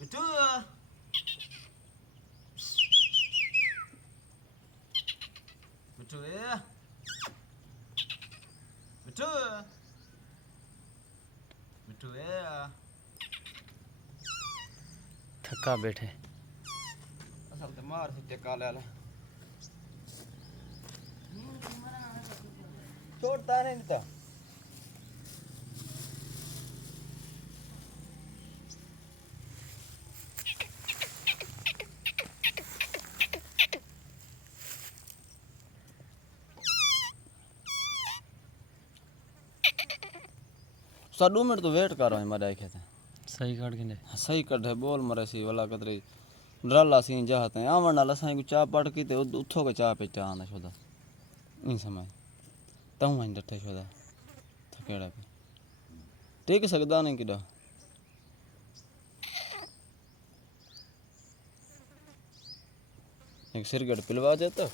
बिट्टू बिट्टू बिट्टू बिट्टू थका बैठे असल ते मार सुट्टे काले वाला छोड़ता नहीं था सर 2 मिनट तो वेट कर रहा हूँ मरे आखे थे सही काट के सही कटे बोल मरे सी वाला कतरी ड्राला सी चाहते हैं आवन वाला साईं को चाह पड़ की ते उठो के चाह पे चाह आना छोदा इन समय तहु इन डटे छोदा थकेड़ा पे टेक सकदा नहीं किडा एक सिरगट पिलवा जाता